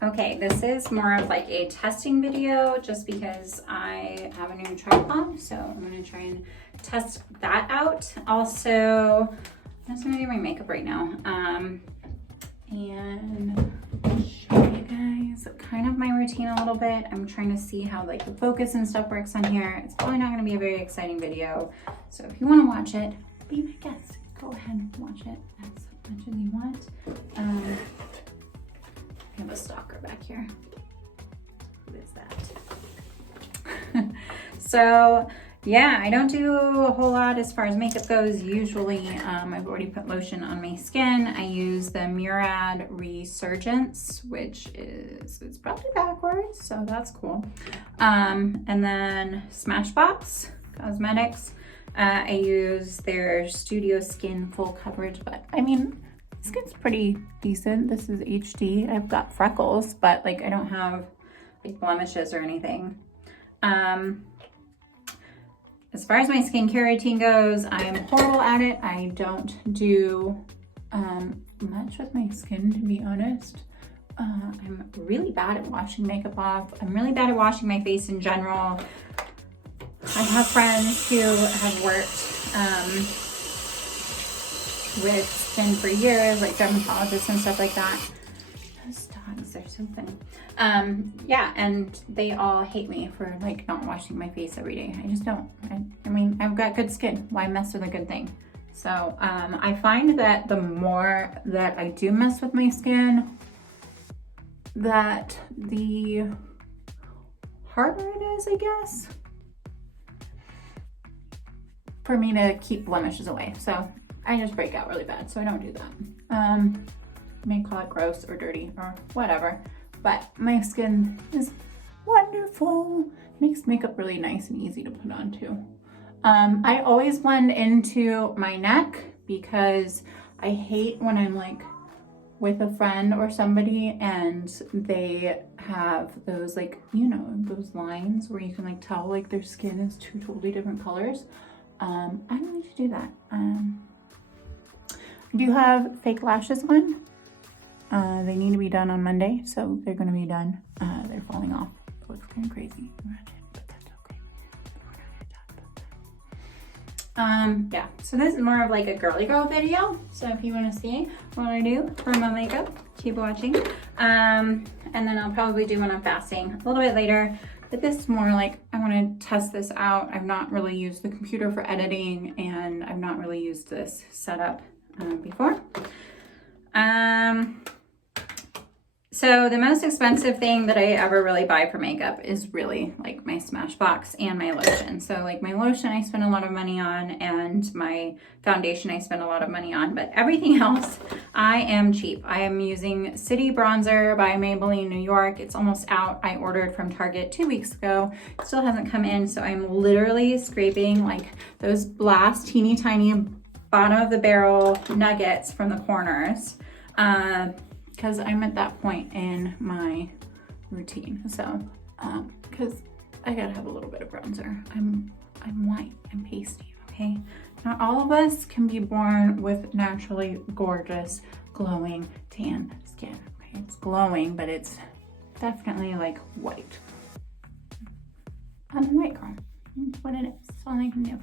Okay, this is more of like a testing video just because I have a new tripod, so I'm gonna try and test that out. Also, I'm just gonna do my makeup right now. And show you guys kind of my routine a little bit. I'm trying to see how like the focus and stuff works on here. It's probably not gonna be a very exciting video. So if you wanna watch it, be my guest. Go ahead and watch it as much as you want. I have a stalker back here. Who is that? So yeah, I don't do a whole lot as far as makeup goes. Usually, I've already put lotion on my skin. I use the Murad Resurgence, which is, it's probably backwards, so that's cool. And then Smashbox Cosmetics. I use their Studio Skin Full Coverage, but I mean, skin's pretty decent. This is HD. I've got freckles, but like I don't have like blemishes or anything. As far as my skincare routine goes, I am horrible at it. I don't do much with my skin, to be honest. I'm really bad at washing makeup off. I'm really bad at washing my face in general. I have friends who have worked with skin for years, like dermatologists and stuff like that. Those dogs, they're so funny. Yeah, and they all hate me for like not washing my face every day. I just don't. I mean, I've got good skin. Why mess with a good thing? So I find that the more that I do mess with my skin, that the harder it is, I guess, for me to keep blemishes away. So I just break out really bad, so I don't do that. You may call it gross or dirty or whatever, but my skin is wonderful. Makes makeup really nice and easy to put on too. I always blend into my neck because I hate when I'm like with a friend or somebody and they have those like, you know, those lines where you can like tell like their skin is two totally different colors. I don't like to do that. I do have fake lashes on. They need to be done on Monday, so they're gonna be done. They're falling off. It looks kind of crazy, but that's okay. We're not done. Yeah, so this is more of like a girly girl video. So if you wanna see what I do for my makeup, keep watching. And then I'll probably do one on fasting a little bit later. But this is more like, I wanna test this out. I've not really used the computer for editing and I've not really used this setup before. So the most expensive thing that I ever really buy for makeup is really like my Smashbox and my lotion. So like my lotion I spend a lot of money on and my foundation I spend a lot of money on, but everything else I am cheap. I am using City Bronzer by Maybelline New York. It's almost out. I ordered from Target 2 weeks ago. It still hasn't come in, so I'm literally scraping like those last teeny tiny bottom of the barrel nuggets from the corners. Because I'm at that point in my routine. So, because I gotta have a little bit of bronzer. I'm white, I'm pasty, okay? Not all of us can be born with naturally gorgeous, glowing, tan skin, okay? It's glowing, but it's definitely like white. I'm a white girl, that's what it is, that's all I can do.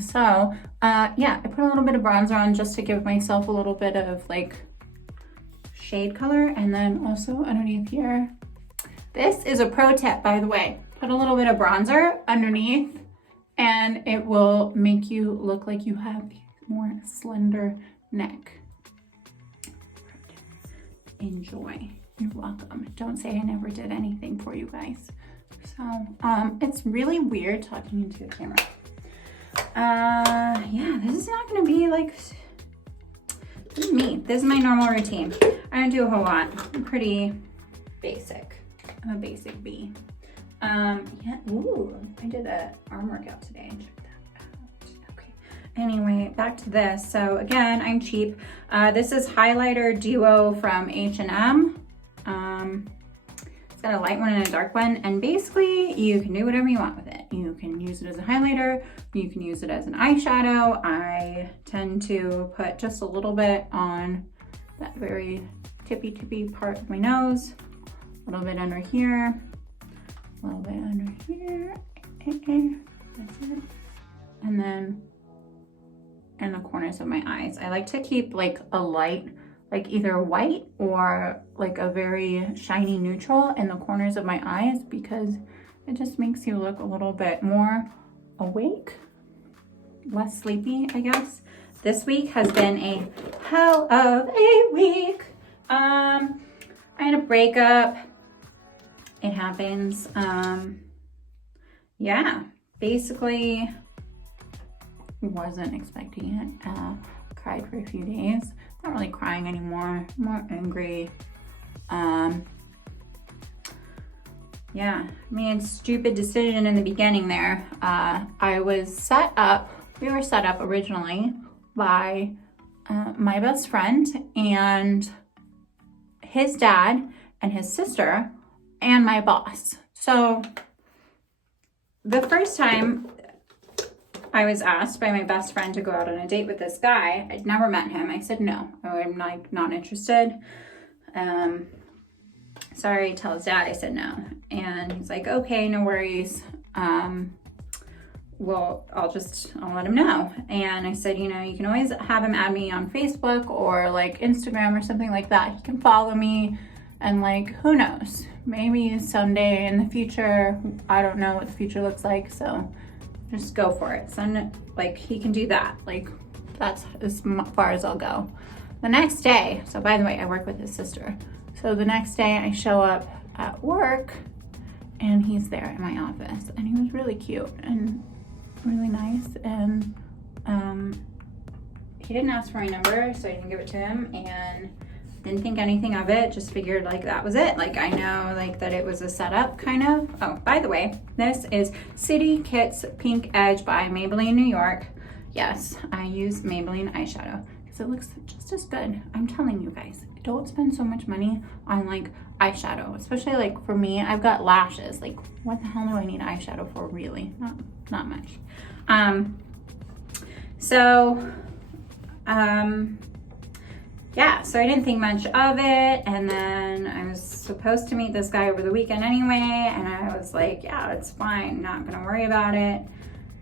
So, yeah, I put a little bit of bronzer on just to give myself a little bit of like shade color, and then also underneath here. This is a pro tip, by the way. Put a little bit of bronzer underneath and it will make you look like you have a more slender neck. Enjoy. You're welcome. Don't say I never did anything for you guys. So, it's really weird talking into a camera. Yeah, this is not gonna be like, this is me. This is my normal routine. I don't do a whole lot. I'm pretty basic. I'm a basic bee. Yeah, ooh, I did an arm workout today. Check that out. Okay. Anyway, back to this. So again, I'm cheap. This is Highlighter Duo from H&M. It's got a light one and a dark one, and basically you can do whatever you want with it. You can use it as a highlighter, you can use it as an eyeshadow. I tend to put just a little bit on that very tippy part of my nose, a little bit under here, a little bit under here, that's it. And then in the corners of my eyes. I like to keep like a light, like either white or like a very shiny neutral in the corners of my eyes, because it just makes you look a little bit more awake, less sleepy, I guess. This week has been a hell of a week. I had a breakup. It happens. Yeah, basically wasn't expecting it. Cried for a few days. Not really crying anymore, more angry. Yeah, made a stupid decision in the beginning there. We were set up originally by my best friend and his dad and his sister and my boss. So the first time I was asked by my best friend to go out on a date with this guy, I'd never met him. I said no, I'm like not interested. Sorry, tell his dad I said no. And he's like, okay, no worries. Well, I'll let him know. And I said, you know, you can always have him add me on Facebook or like Instagram or something like that. He can follow me, and like, who knows? Maybe someday in the future, I don't know what the future looks like, so just go for it. Send it, like, he can do that. Like, that's as far as I'll go. The next day, so by the way, I work with his sister. So the next day I show up at work and he's there in my office, and he was really cute and really nice. And he didn't ask for my number, so I didn't give it to him, and didn't think anything of it. Just figured like that was it. Like, I know like that it was a setup kind of. Oh, by the way, this is City Kits Pink Edge by Maybelline New York. Yes, I use Maybelline eyeshadow because it looks just as good. I'm telling you guys, don't spend so much money on like eyeshadow, especially like for me, I've got lashes. Like, what the hell do I need eyeshadow for, really? Not much. Yeah, so I didn't think much of it, and then I was supposed to meet this guy over the weekend anyway, and I was like, yeah, it's fine, not gonna worry about it.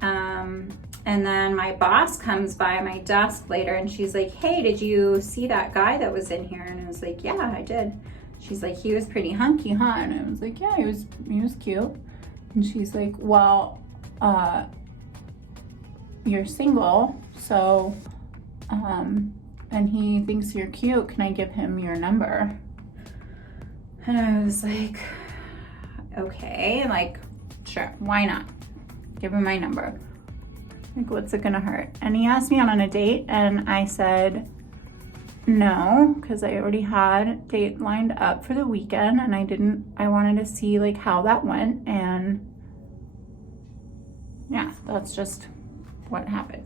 And then my boss comes by my desk later, and she's like, hey, did you see that guy that was in here? And I was like, yeah, I did. She's like, he was pretty hunky, huh? And I was like, yeah, he was cute. And she's like, well, you're single, so, and he thinks you're cute, can I give him your number? And I was like, okay, like, sure, why not? Give him my number. Like, what's it gonna hurt? And he asked me out on a date, and I said no, because I already had a date lined up for the weekend, and I wanted to see like how that went, and yeah, that's just what happened.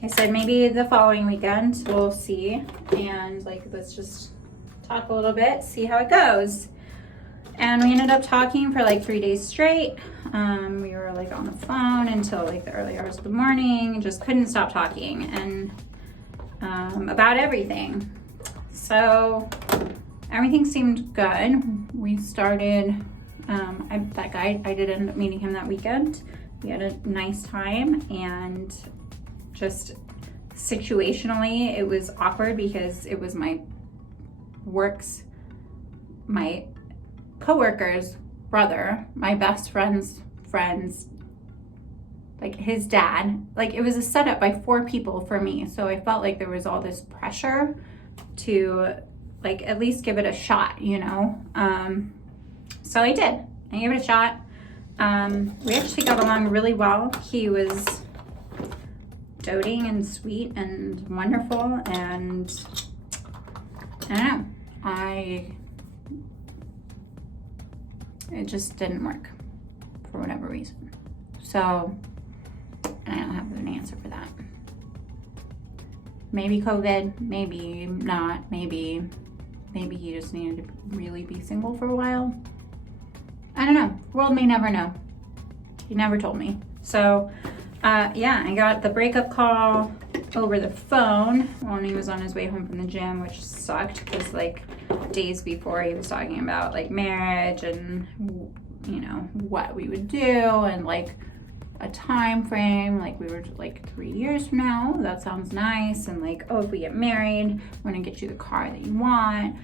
I said maybe the following weekend we'll see, and like, let's just talk a little bit, see how it goes. And we ended up talking for like 3 days straight. We were like on the phone until like the early hours of the morning, just couldn't stop talking, and about everything. So everything seemed good. We started, that guy, I did end up meeting him that weekend. We had a nice time, and just situationally it was awkward because it was my coworker's brother, my best friend's friends, like his dad. Like, it was a setup by 4 people for me, so I felt like there was all this pressure to like at least give it a shot, you know. So I did. I gave it a shot. We actually got along really well. He was doting and sweet and wonderful, and I don't know, it just didn't work for whatever reason. So, and I don't have an answer for that. Maybe COVID, maybe not, maybe he just needed to really be single for a while. I don't know. World may never know. He never told me. So, yeah, I got the breakup call over the phone when he was on his way home from the gym, which sucked because like days before he was talking about like marriage and, you know, what we would do and like a time frame, like we were like 3 years from now, that sounds nice, and like, oh, if we get married, I'm gonna get you the car that you want,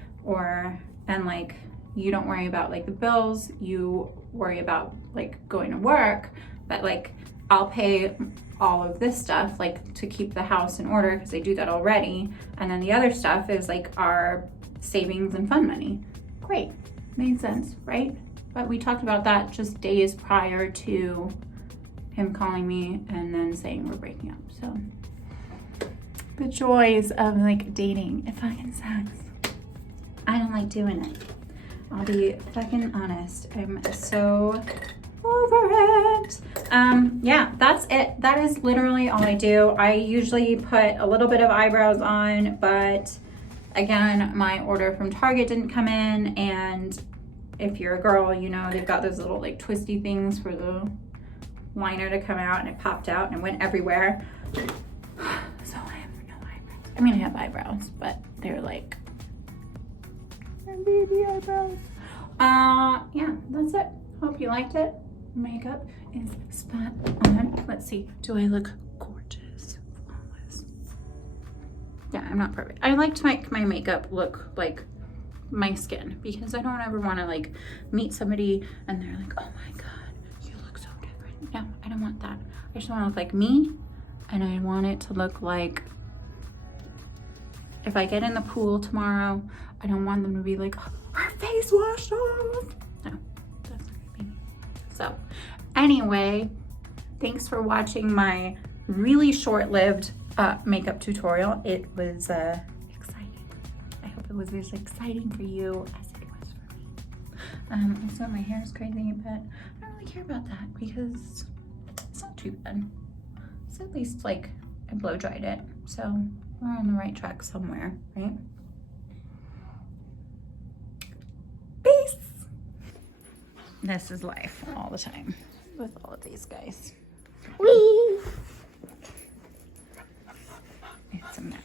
and like, you don't worry about like the bills, you worry about like going to work, but like I'll pay all of this stuff like to keep the house in order because I do that already, and then the other stuff is like our savings and fund money. Great, made sense, right? But we talked about that just days prior to him calling me and then saying we're breaking up. So the joys of like dating, it fucking sucks. I don't like doing it. I'll be fucking honest. I'm so over it. Yeah, that's it. That is literally all I do. I usually put a little bit of eyebrows on, but again, my order from Target didn't come in, and if you're a girl, you know, they've got those little like twisty things for the liner to come out, and it popped out and it went everywhere. So I have no eyebrows. I mean, I have eyebrows, but they're like baby eyebrows. Yeah, that's it. Hope you liked it. Makeup is spot on. Let's see. Do I look gorgeous? Flawless. Yeah, I'm not perfect. I like to make my makeup look like my skin because I don't ever want to like meet somebody and they're like, oh my god, you look so different. No, I don't want that. I just want to look like me, and I want it to look like if I get in the pool tomorrow, I don't want them to be like, her face washed off. No, that's not gonna be me. So anyway, thanks for watching my really short-lived makeup tutorial. It was exciting. I hope it was as exciting for you as it was for me. Also, my hair is crazy, but I don't really care about that because it's not too bad. It's at least like I blow dried it, so we're on the right track somewhere, right? Peace. This is life all the time with all of these guys. Whee! It's a mess.